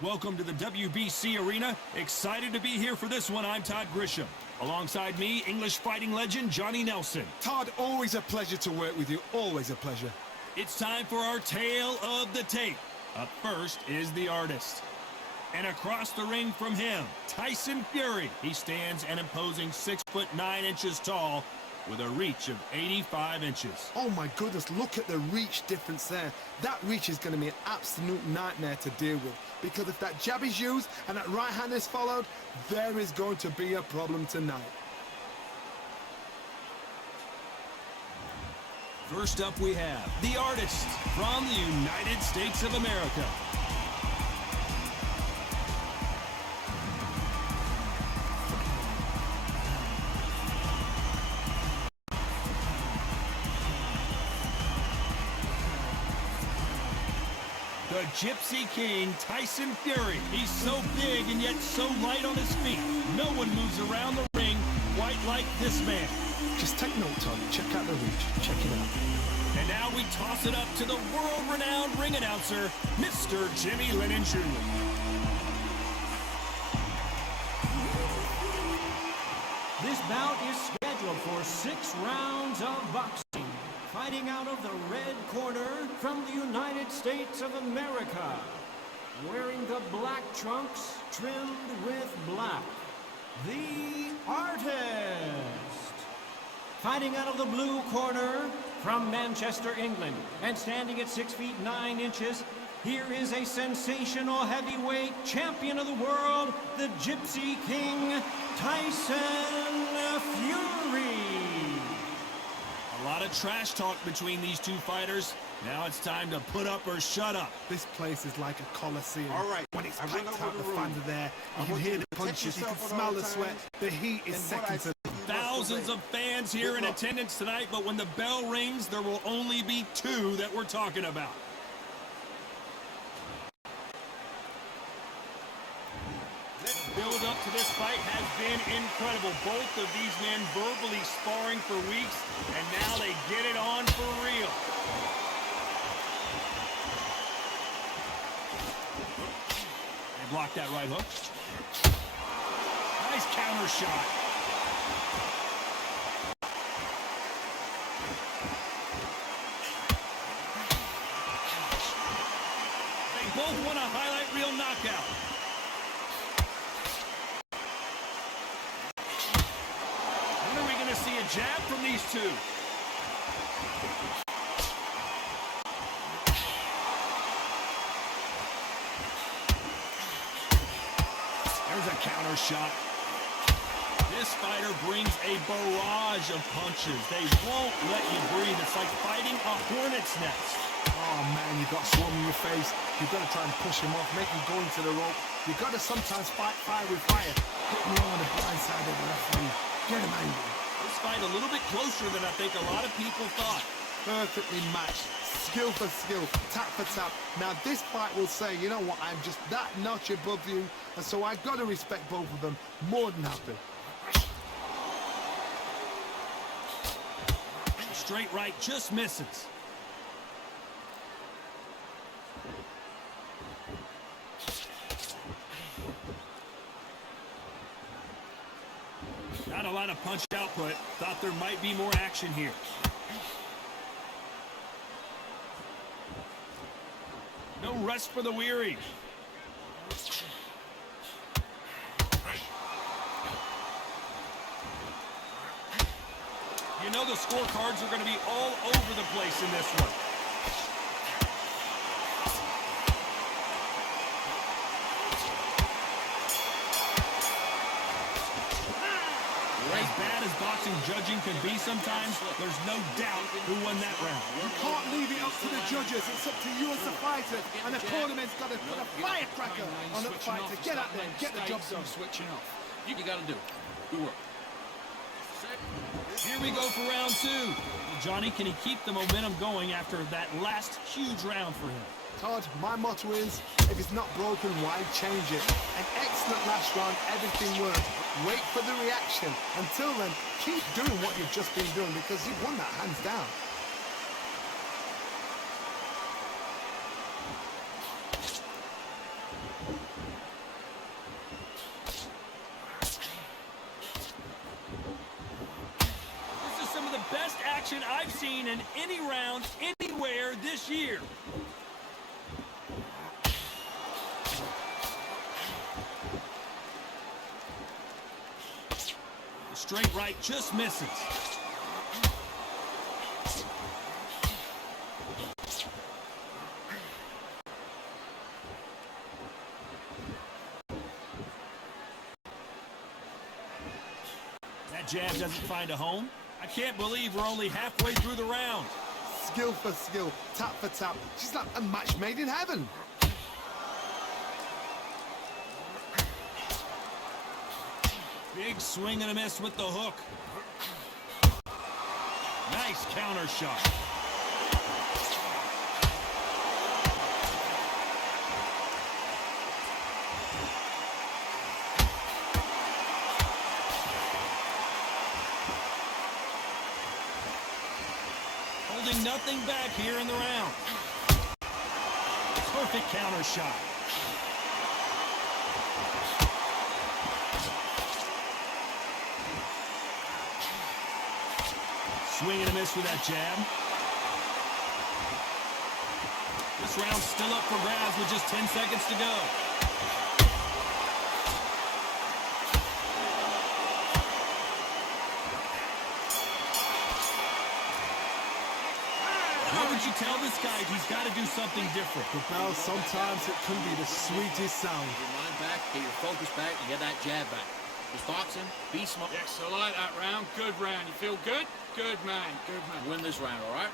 Welcome to the WBC arena. Excited to be here for this one. I'm Todd Grisham. Alongside me, English fighting legend Johnny Nelson. Todd, always a pleasure to work with you. Always a pleasure. It's time for our tale of the tape. Up first is the artist. And across the ring from him, Tyson Fury. He stands an imposing 6'9" tall with a reach of 85 inches. Oh my goodness, look at the reach difference there. That reach is going to be an absolute nightmare to deal with, because if that jab is used and that right hand is followed, there is going to be a problem tonight. First up we have the artist from the United States of America. The Gypsy King, Tyson Fury. He's so big and yet so light on his feet. No one moves around the ring quite like this man. Just take note, Todd. Check out the reach. Check it out. And now we toss it up to the world-renowned ring announcer, Mr. Jimmy Lennon Jr. This bout is scheduled for 6 rounds of boxing. Fighting out of the red corner from the United States of America, wearing the black trunks trimmed with black, the artist. Fighting out of the blue corner from Manchester, England, and standing at 6'9", here is a sensational heavyweight champion of the world, the Gypsy King, Tyson Fury. A lot of trash talk between these two fighters. Now it's time to put up or shut up. This place is like a coliseum. All right. When it's packed out, the fans are there. You can hear the punches, you can smell the sweat. The heat is second to none. Thousands of fans here in attendance tonight, but when the bell rings, there will only be 2 that we're talking about. Build up to this fight has been incredible. Both of these men verbally sparring for weeks, and now they get it on for real. They blocked that right hook. Nice counter shot. They both want a highlight reel knockout. See a jab from these two. There's a counter shot. This fighter brings a barrage of punches. They won't let you breathe. It's like fighting a hornet's nest. Oh man, you got swarm in your face. You've got to try and push him off, make him go into the rope. You've got to sometimes fight fire with fire. Hit him on the blind side of the referee. Get him angry. This fight a little bit closer than I think a lot of people thought. Perfectly matched, skill for skill, tap for tap. Now this fight will say, you know what, I'm just that notch above you, and so I've got to respect both of them more than happy. Straight right just misses. Not a lot of punch output. Thought there might be more action here. No rest for the weary. You know the scorecards are going to be all over the place in this one. As bad as boxing judging can be sometimes, there's no doubt who won that round. You can't leave it up to the judges. It's up to you as a fighter, and the tournament's got to put a firecracker on the fighter. Get out there and get the job done. Switching off. You got to do it. Good work. Here we go for round 2. Johnny, can he keep the momentum going after that last huge round for him? Todd, my motto is, if it's not broken, why change it? An excellent last round, everything worked. Wait for the reaction. Until then, keep doing what you've just been doing, because you've won that hands down. seen in any round, anywhere this year. The straight right just misses. That jab doesn't find a home. I can't believe we're only halfway through the round. Skill for skill, tap for tap. She's like a match made in heaven. Big swing and a miss with the hook. Nice counter shot. Holding nothing back here in the round. Perfect counter shot. Swing and a miss with that jab. This round's still up for grabs with just 10 seconds to go. What would you tell this guy? He's got to do something different. Well, sometimes it can be the sweetest sound. Get your mind back, get your focus back, and get that jab back. Just boxing, be smart. Yes, I like that round. Good round. You feel good? Good man. Good man. Win this round, all right?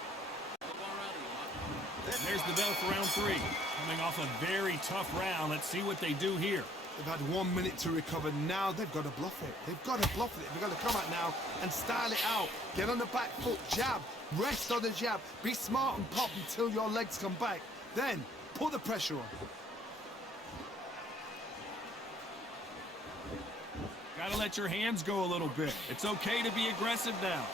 There's the bell for round 3. Coming off a very tough round. Let's see what they do here. They've had 1 minute to recover. Now they've got to bluff it. They've got to bluff it. They've got to come out now and style it out. Get on the back foot, jab. Rest on the jab. Be smart and pop until your legs come back. Then put the pressure on. Gotta let your hands go a little bit. It's okay to be aggressive now.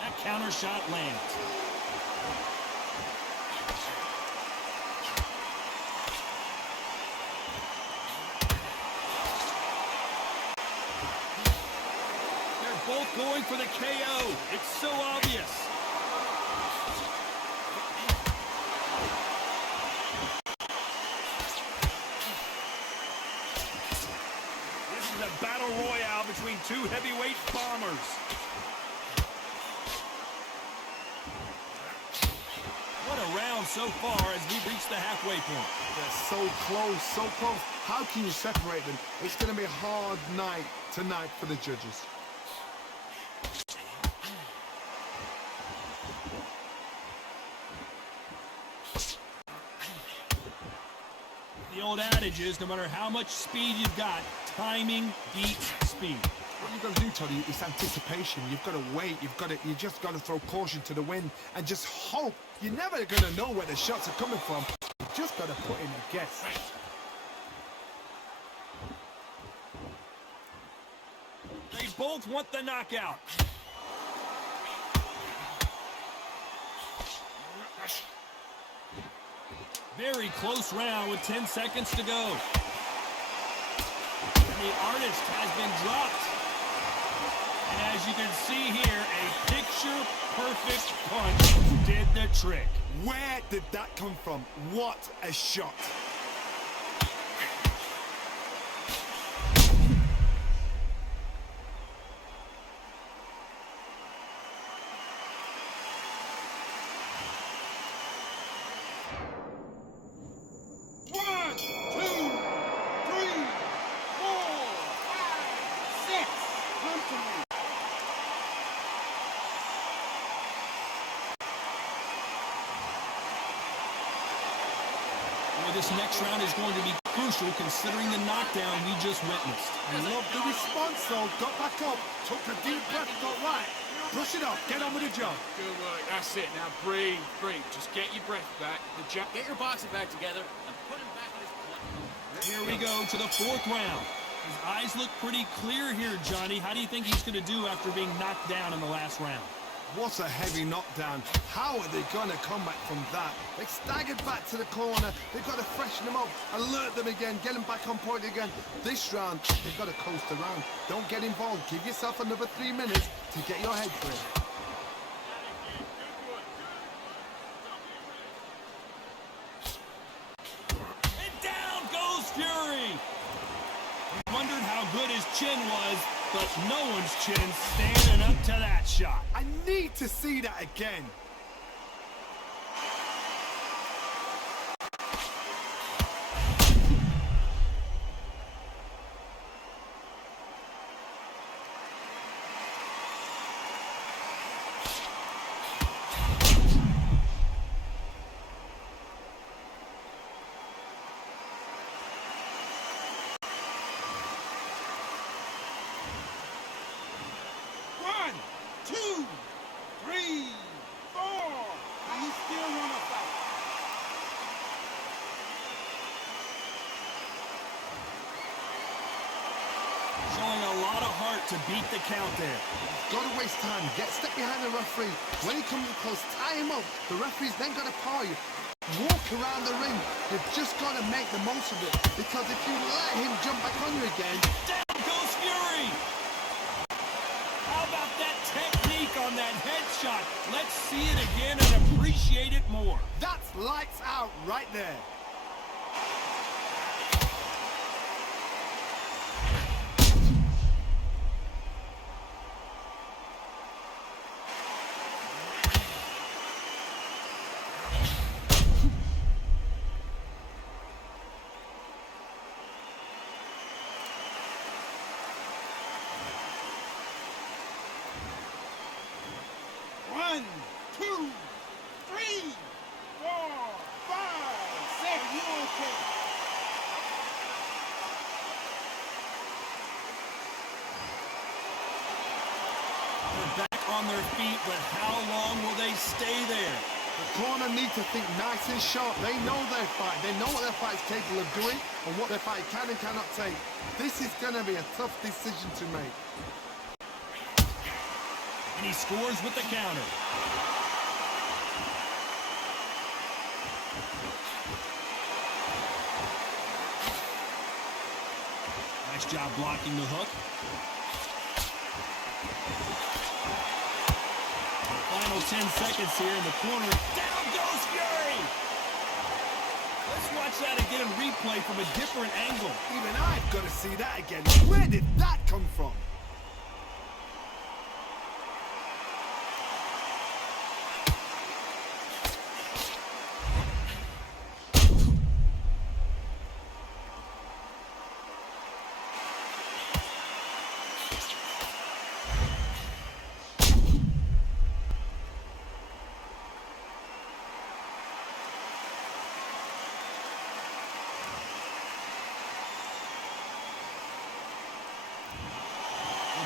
That counter shot lands. They're both going for the KO. It's so obvious. Battle royale between two heavyweight bombers. What a round so far as we reach the halfway point. They're so close, so close. How can you separate them? It's going to be a hard night tonight for the judges. The old adage is no matter how much speed you've got, timing beats speed. What you've got to do, Toddy, is anticipation. You've got to wait. You just got to throw caution to the wind and just hope. You're never going to know where the shots are coming from. You just got to put in a guess. They both want the knockout. Very close round with 10 seconds to go. And the artist has been dropped. And as you can see here, a picture-perfect punch did the trick. Where did that come from? What a shot. This next round is going to be crucial considering the knockdown we just witnessed. I love the response, though. Got back up, took a deep breath, got right. Brush it off, get on with the job. Good work. That's it. Now breathe, breathe. Just get your breath back. The jab. Get your boxing back together and put him back in his place. Here we go to the 4th round. His eyes look pretty clear here, Johnny. How do you think he's going to do after being knocked down in the last round? What a heavy knockdown. How are they going to come back from that? They staggered back to the corner. They've got to freshen them up, alert them again, get them back on point again. This round, they've got to coast around. Don't get involved. Give yourself another 3 minutes to get your head clear. And down goes Fury. We wondered how good his chin was, but no one's chin standing up to that shot. I need to see that again. One, two, three, four. Now you still want to fight. Showing a lot of heart to beat the count there. Got to waste time. Get step behind the referee. When he comes close, tie him up. The referee's then got to call you. Walk around the ring. You've just got to make the most of it. Because if you let him jump back on you again... Down goes Fury. How about that technique on that headshot? Let's see it again and appreciate it more. That's lights out right there. One, two, three, four, five, six. You okay? They're back on their feet, but how long will they stay there? The corner need to think nice and sharp. They know their fight. They know what their fight is capable of doing and what their fight can and cannot take. This is going to be a tough decision to make. And he scores with the counter. Nice job blocking the hook. Final 10 seconds here in the corner. Down goes Fury! Let's watch that again in replay from a different angle. Even I've got to see that again. Where did that come from?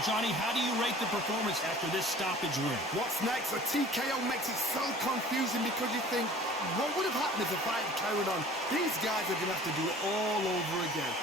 Johnny, how do you rate the performance after this stoppage win? What's next? A TKO makes it so confusing because you think, what would have happened if the fight had carried on? These guys are going to have to do it all over again.